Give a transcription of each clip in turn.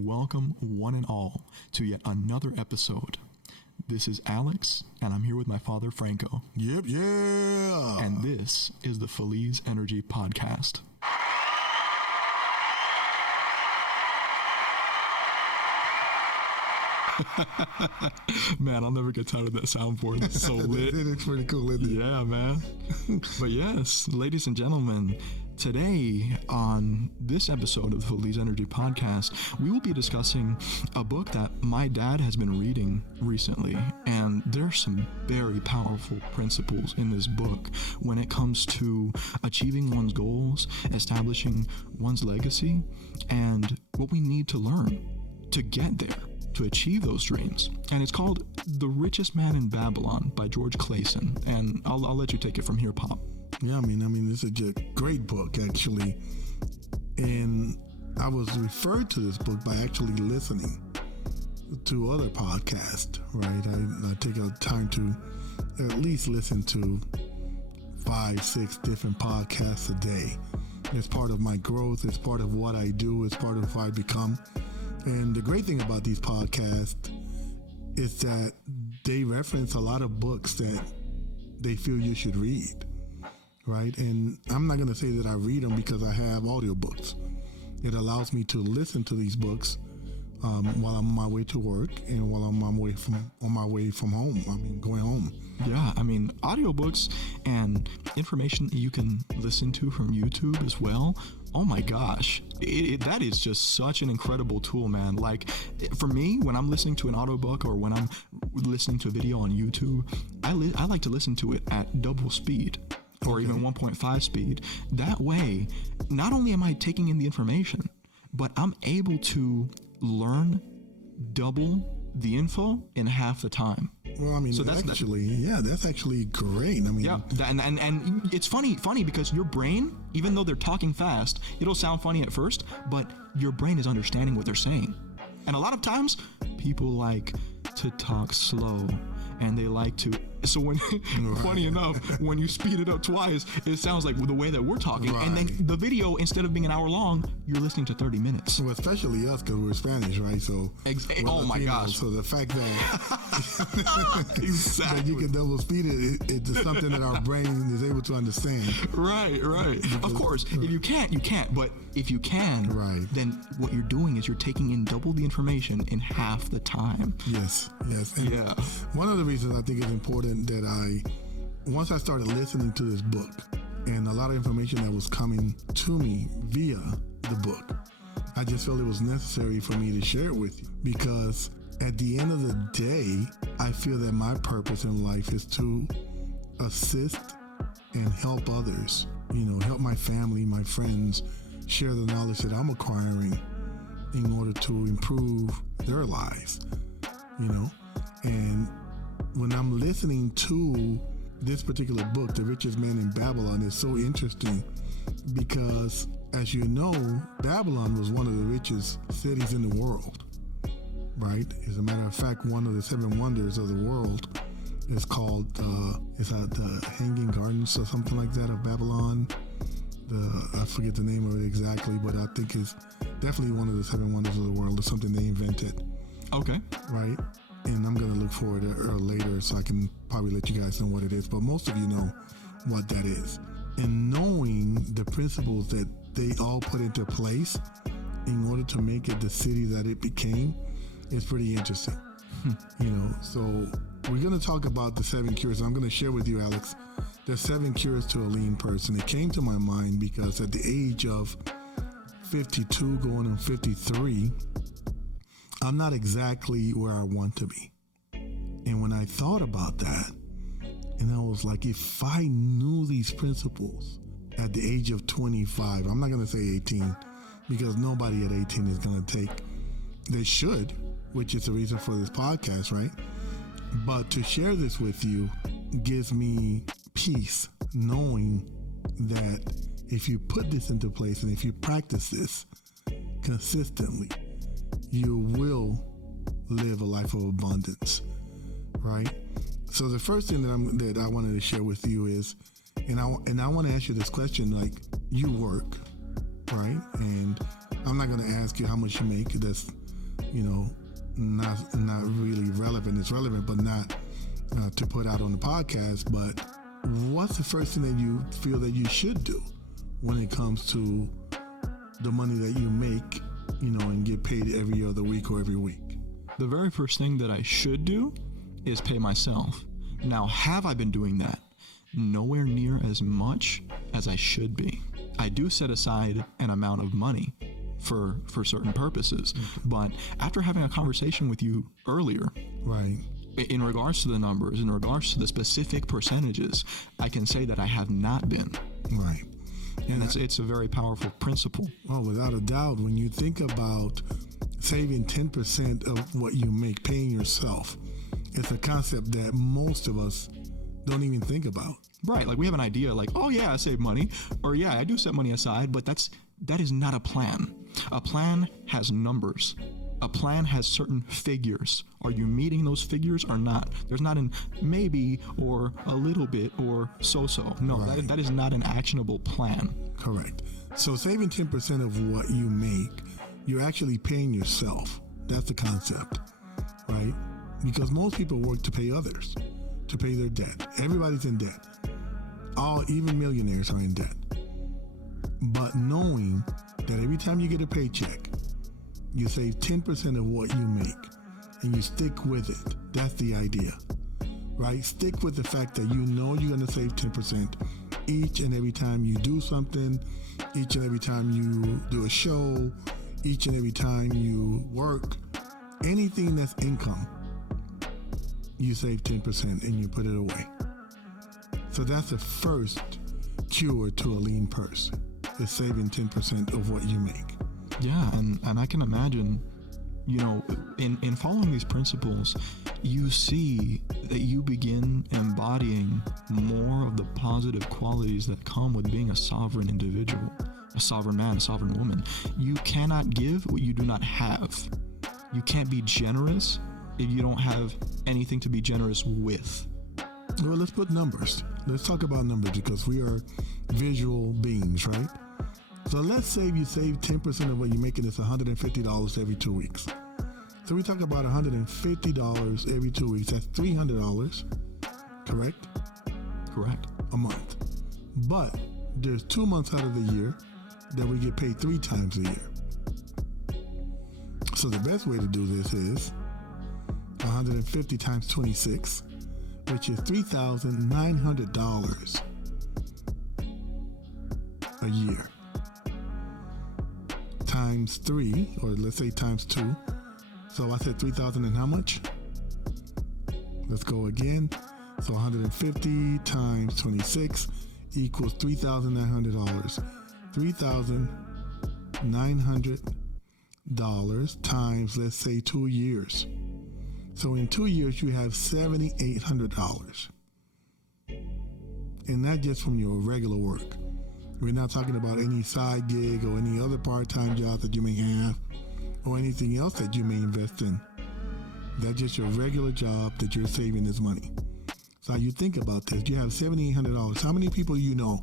Welcome, one and all, to yet another episode. This is Alex, and I'm here with my father, Franco. Yep, yeah. And this is the Feliz Energy Podcast. Man, I'll never get tired of that soundboard. It's so lit. It's pretty cool, isn't it? Yeah, man. But yes, ladies and gentlemen, today on this episode of the Feliz Energy Podcast, we will be discussing a book that my dad has been reading recently. And there's some very powerful principles in this book when it comes to achieving one's goals, establishing one's legacy, and what we need to learn to get there, to achieve those dreams. And it's called The Richest Man in Babylon by George Clason. And I'll let you take it from here, Pop. Yeah, I mean, this is a great book, actually. And I was referred to this book by actually listening to other podcasts, right? I take a time to at least listen to 5-6 different podcasts a day. It's part of my growth. It's part of what I do. It's part of who I become. And the great thing about these podcasts is that they reference a lot of books that they feel you should read, right? And I'm not going to say that I read them because I have audiobooks. It allows me to listen to these books while I'm on my way to work and while I'm on my way from home. I mean, going home. Yeah, I mean, audiobooks and information you can listen to from YouTube as well. Oh my gosh, that is just such an incredible tool, man. Like, for me, when I'm listening to an audiobook or when I'm listening to a video on YouTube, I like to listen to it at double speed or even 1.5 speed. That way, not only am I taking in the information, but I'm able to learn double the info in half the time. Well, I mean, so that's actually great. I mean, yeah, and it's funny because your brain, even though they're talking fast, it'll sound funny at first, but your brain is understanding what they're saying. And a lot of times, people like to talk slow, and they like to. So when, funny enough, when you speed it up twice, it sounds like the way that we're talking. Right. And then the video, instead of being an hour long, you're listening to 30 minutes. Well, especially us, because we're Spanish, right? So, oh my gosh. So the fact that, exactly. that you can double speed it's something that our brain is able to understand. Right. Of course, if you can't, you can't. But if you can, then what you're doing is you're taking in double the information in half the time. Yes. And yeah. One of the reasons I think it's important that once I started listening to this book and a lot of information that was coming to me via the book, I just felt it was necessary for me to share it with you, because at the end of the day, I feel that my purpose in life is to assist and help others, help my family, my friends, share the knowledge that I'm acquiring in order to improve their lives, and when I'm listening to this particular book, The Richest Man in Babylon, is so interesting because, as you know, Babylon was one of the richest cities in the world, right? As a matter of fact, one of the 7 wonders of the world is called, the Hanging Gardens or something like that of Babylon. I forget the name of it exactly, but I think it's definitely one of the 7 wonders of the world. It's something they invented. Okay. Right? And I'm going to look for it later so I can probably let you guys know what it is. But most of you know what that is. And knowing the principles that they all put into place in order to make it the city that it became is pretty interesting. So we're going to talk about the 7 cures. I'm going to share with you, Alex, the 7 cures to a lean person. It came to my mind because at the age of 52 going on 53, I'm not exactly where I want to be. And when I thought about that, and I was like, if I knew these principles at the age of 25, I'm not going to say 18, because nobody at 18 is going to they should, which is the reason for this podcast, right? But to share this with you gives me peace, knowing that if you put this into place and if you practice this consistently, you will live a life of abundance, right? So the first thing that I wanted to share with you is, and I want to ask you this question, like, you work, right? And I'm not going to ask you how much you make. That's not really relevant. It's relevant, but not to put out on the podcast. But what's the first thing that you feel that you should do when it comes to the money that you make, and get paid every other week or every week? The very first thing that I should do is pay myself. Now, have I been doing that? Nowhere near as much as I should be. I do set aside an amount of money for certain purposes, but after having a conversation with you earlier, right, in regards to the numbers, in regards to the specific percentages, I can say that I have not been. Right. And it's a very powerful principle. Oh, without a doubt, when you think about saving 10% of what you make, paying yourself, it's a concept that most of us don't even think about. Right. Like we have an idea like, oh yeah, I save money, or yeah, I do set money aside, but that is not a plan. A plan has numbers. A plan has certain figures. Are you meeting those figures or not? There's not an maybe or a little bit or so-so. No, right. that is not an actionable plan. Correct. So saving 10% of what you make, you're actually paying yourself. That's the concept, right? Because most people work to pay others, to pay their debt. Everybody's in debt. Even millionaires are in debt. But knowing that every time you get a paycheck, you save 10% of what you make and you stick with it. That's the idea, right? Stick with the fact that you're going to save 10% each and every time you do something, each and every time you do a show, each and every time you work, anything that's income, you save 10% and you put it away. So that's the first cure to a lean purse, is saving 10% of what you make. Yeah, and I can imagine, in following these principles, you see that you begin embodying more of the positive qualities that come with being a sovereign individual, a sovereign man, a sovereign woman. You cannot give what you do not have. You can't be generous if you don't have anything to be generous with. Well, let's put numbers. Let's talk about numbers because we are visual beings, right? So let's say you save 10% of what you're making. It's $150 every 2 weeks. So we talk about $150 every 2 weeks. That's $300, correct? Correct. A month. But there's 2 months out of the year that we get paid 3 times a year. So the best way to do this is 150 times 26, which is $3,900 a year. Times 3, or let's say times 2. So I said 3,000 and how much? Let's go again. So 150 times 26 equals $3,900. $3,900 times, let's say, 2 years. So in 2 years, you have $7,800. And not just from your regular work. We're not talking about any side gig or any other part-time job that you may have or anything else that you may invest in. That's just your regular job that you're saving this money. So you think about this. You have $7,800. How many people you know,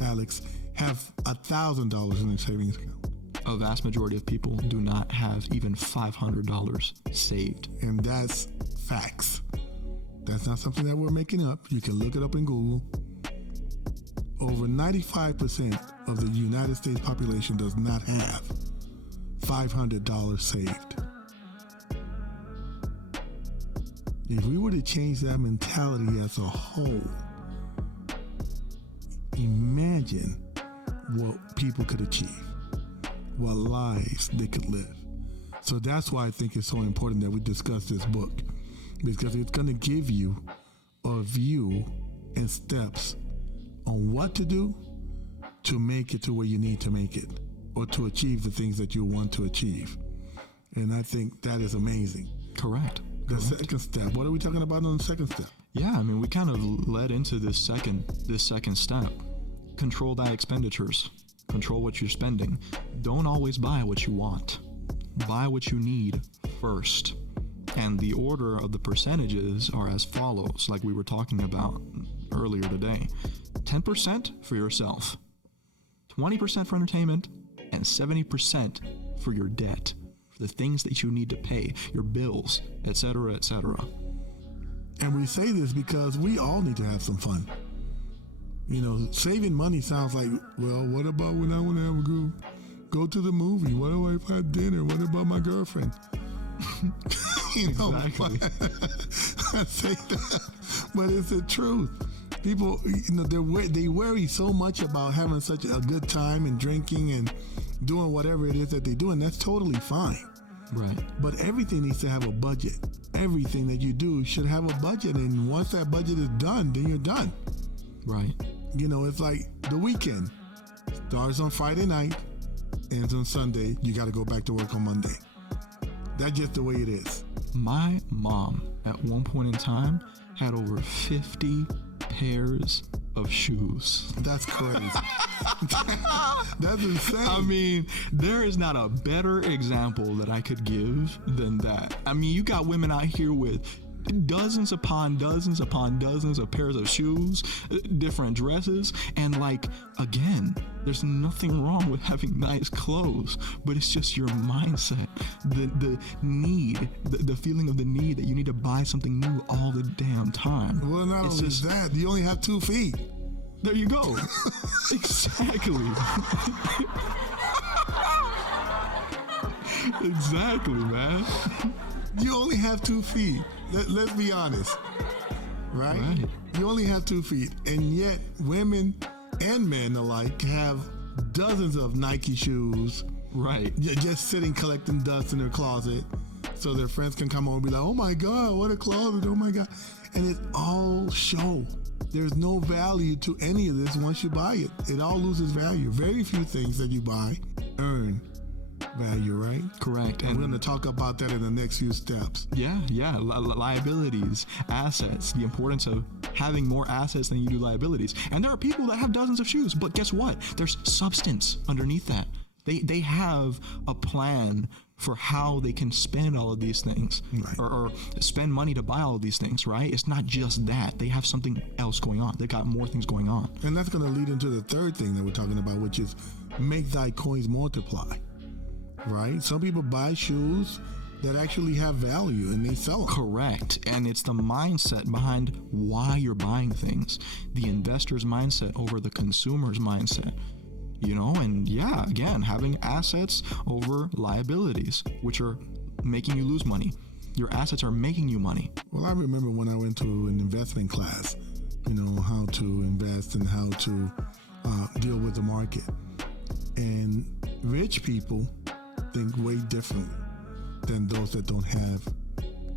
Alex, have $1,000 in their savings account? A vast majority of people do not have even $500 saved. And that's facts. That's not something that we're making up. You can look it up in Google. Over 95% of the United States population does not have $500 saved. If we were to change that mentality as a whole, imagine what people could achieve, what lives they could live. So that's why I think it's so important that we discuss this book, because it's going to give you a view and steps on what to do to make it to where you need to make it, or to achieve the things that you want to achieve. And I think that is amazing. Correct. Second step. What are we talking about on the second step? Yeah, I mean, we kind of led into this second step. Control that expenditures. Control what you're spending. Don't always buy what you want. Buy what you need first. And the order of the percentages are as follows, like we were talking about earlier today. 10% for yourself, 20% for entertainment, and 70% for your debt. for the things that you need to pay, your bills, etc., etc. And we say this because we all need to have some fun. You know, saving money sounds like, well, what about when I want to have a go to the movie? What if I have dinner? What about my girlfriend? You know, exactly. I say that, but it's the truth. People, you know, they worry so much about having such a good time and drinking and doing whatever it is that they do, and that's totally fine. Right. But everything needs to have a budget. Everything that you do should have a budget, and once that budget is done, then you're done. Right. You know, it's like the weekend. Starts on Friday night, ends on Sunday. You got to go back to work on Monday. That's just the way it is. My mom, at one point in time, had over 50 pairs of shoes. That's crazy. That's insane. I mean, there is not a better example that I could give than that. I mean, you got women out here with dozens upon dozens upon dozens of pairs of shoes, different dresses, and like, again, there's nothing wrong with having nice clothes, but it's just your mindset, the need, the feeling of the need that you need to buy something new all the damn time. Well, not only that, you only have 2 feet. There you go. Exactly. Exactly, man. You only have 2 feet. Let's be honest, right? You only have 2 feet, and yet women and men alike have dozens of Nike shoes, right? Just sitting collecting dust in their closet, so their friends can come over and be like, "Oh my God, what a closet! Oh my God!" And it's all show. There's no value to any of this once you buy it. It all loses value. Very few things that you buy earn value, right? Correct. And we're going to talk about that in the next few steps. Yeah. Liabilities, assets, the importance of having more assets than you do liabilities. And there are people that have dozens of shoes, but guess what? There's substance underneath that. They have a plan for how they can spend all of these things, right, or spend money to buy all of these things, right? It's not just that. They have something else going on. They got more things going on. And that's going to lead into the third thing that we're talking about, which is make thy coins multiply, right? Some people buy shoes that actually have value and they sell them. Correct. And it's the mindset behind why you're buying things. The investor's mindset over the consumer's mindset. You know, and yeah, again, having assets over liabilities, which are making you lose money. Your assets are making you money. Well, I remember when I went to an investment class, you know, how to invest and how to deal with the market. And rich people think way differently than those that don't have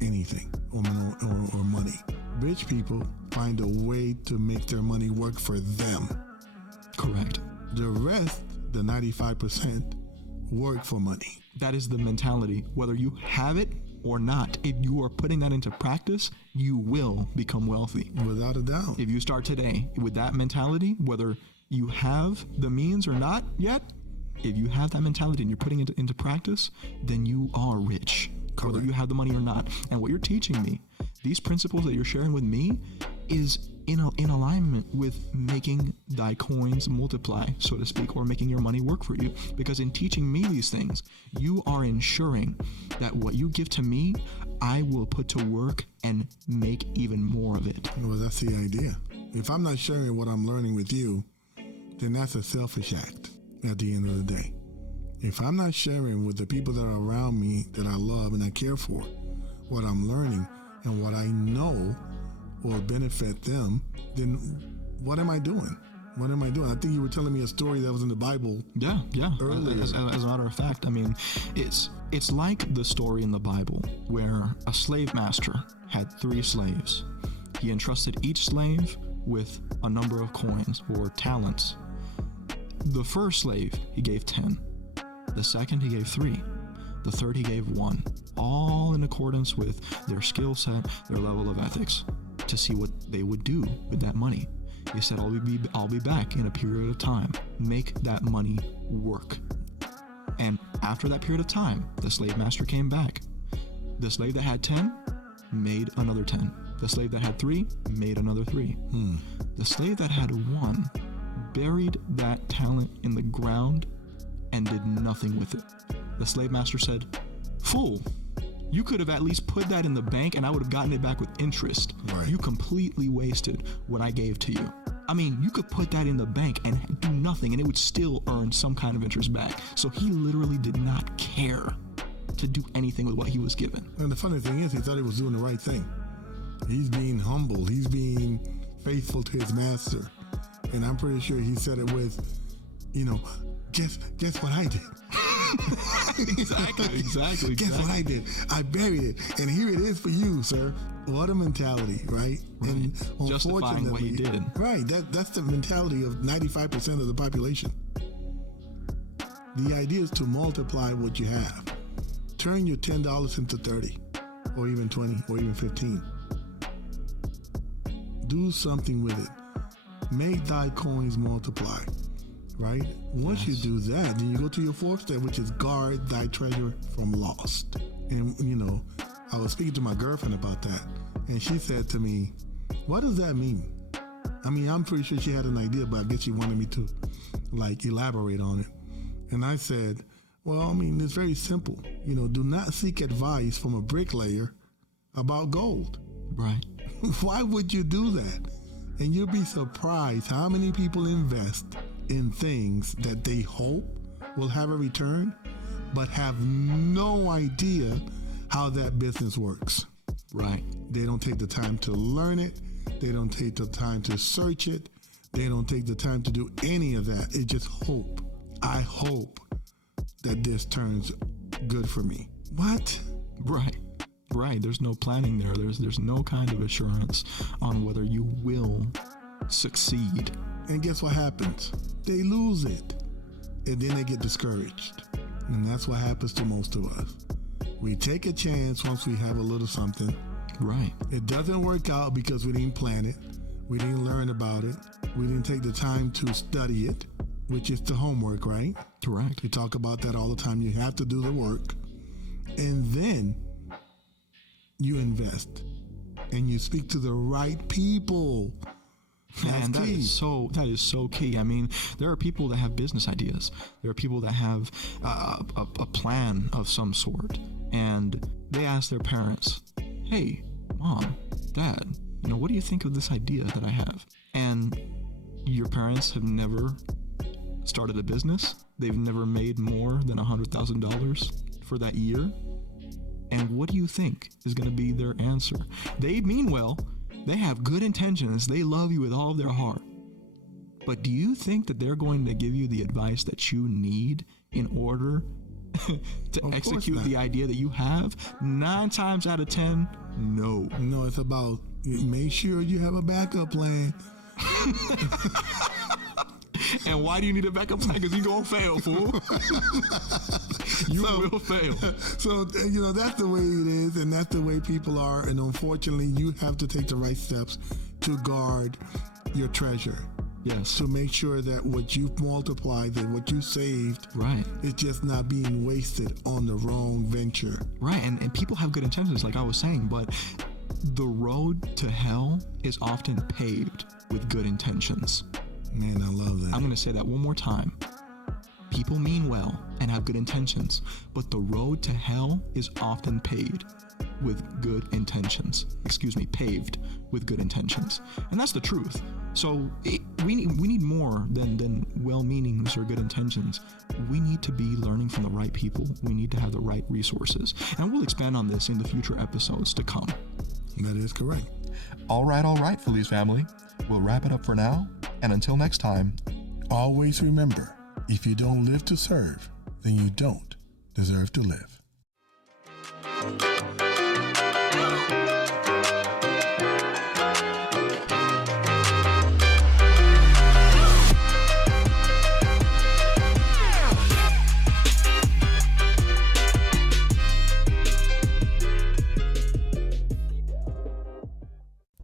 anything or money. Rich people find a way to make their money work for them. Correct. The rest, the 95%, work for money. That is the mentality. Whether you have it or not, if you are putting that into practice, you will become wealthy. Without a doubt. If you start today with that mentality, whether you have the means or not yet, if you have that mentality and you're putting it into practice, then you are rich. Correct. Whether you have the money or not. And what you're teaching me, these principles that you're sharing with me, is in alignment with making thy coins multiply, so to speak, or making your money work for you. Because in teaching me these things, you are ensuring that what you give to me, I will put to work and make even more of it. Well, that's the idea. If I'm not sharing what I'm learning with you, then that's a selfish act at the end of the day. If I'm not sharing with the people that are around me that I love and I care for what I'm learning and what I know will benefit them, then what am I doing? What am I doing? I think you were telling me a story that was in the Bible. Yeah. Earlier. As a matter of fact, I mean, it's like the story in the Bible where a slave master had 3 slaves. He entrusted each slave with a number of coins or talents. The first slave, he gave 10. The second, he gave 3. The third, he gave 1. All in accordance with their skill set, their level of ethics, to see what they would do with that money. He said, I'll be back in a period of time. Make that money work. And after that period of time, the slave master came back. The slave that had 10 made another 10. The slave that had 3 made another 3. The slave that had 1 buried that talent in the ground and did nothing with it. The slave master said, full. You could have at least put that in the bank and I would have gotten it back with interest. Right. You completely wasted what I gave to you. I mean, you could put that in the bank and do nothing and it would still earn some kind of interest back. So he literally did not care to do anything with what he was given. And the funny thing is, he thought he was doing the right thing. He's being humble. He's being faithful to his master. And I'm pretty sure he said it with, guess what I did. Exactly. Guess what I did? I buried it, and here it is for you, sir. What a mentality, right? And justifying what he did. Right. That's the mentality of 95% of the population. The idea is to multiply what you have. Turn your $10 into 30, or even 20, or even 15. Do something with it. Make thy coins multiply. Right? Once you do that, then you go to your fourth step, which is guard thy treasure from loss. And, I was speaking to my girlfriend about that, and she said to me, what does that mean? I mean, I'm pretty sure she had an idea, but I guess she wanted me to, elaborate on it. And I said, well, I mean, it's very simple. Do not seek advice from a bricklayer about gold. Right. Why would you do that? And you'll be surprised how many people invest in things that they hope will have a return, but have no idea how that business works. Right. They don't take the time to learn it. They don't take the time to search it. They don't take the time to do any of that. It's just hope. I hope that this turns good for me. What? Right. There's no planning there. There's no kind of assurance on whether you will succeed. And guess what happens? They lose it. And then they get discouraged. And that's what happens to most of us. We take a chance once we have a little something. Right. It doesn't work out because we didn't plan it. We didn't learn about it. We didn't take the time to study it, which is the homework, right? Correct. We talk about that all the time. You have to do the work. And then you invest. And you speak to the right people. Man, that is so key. I mean, there are people that have business ideas. There are people that have a plan of some sort, and they ask their parents, "Hey, Mom, Dad, what do you think of this idea that I have?" And your parents have never started a business. They've never made more than $100,000 for that year. And what do you think is going to be their answer? They mean well. They have good intentions. They love you with all of their heart. But do you think that they're going to give you the advice that you need in order to execute the idea that you have? 9 times out of 10, no. No, it's about make sure you have a backup plan. And why do you need a backup plan? Because you're going to fail, fool. You will fail. So, that's the way it is, and that's the way people are. And unfortunately, you have to take the right steps to guard your treasure. Yes. To make sure that what you've multiplied, that what you saved, right, is just not being wasted on the wrong venture. Right. And people have good intentions, like I was saying, but the road to hell is often paved with good intentions. Man, I love that. I'm going to say that one more time. People mean well and have good intentions, but the road to hell is often paved with good intentions. Paved with good intentions. And that's the truth. So we need more than well-meanings or good intentions. We need to be learning from the right people. We need to have the right resources. And we'll expand on this in the future episodes to come. That is correct. All right, Feliz family. We'll wrap it up for now. And until next time, always remember, if you don't live to serve, then you don't deserve to live.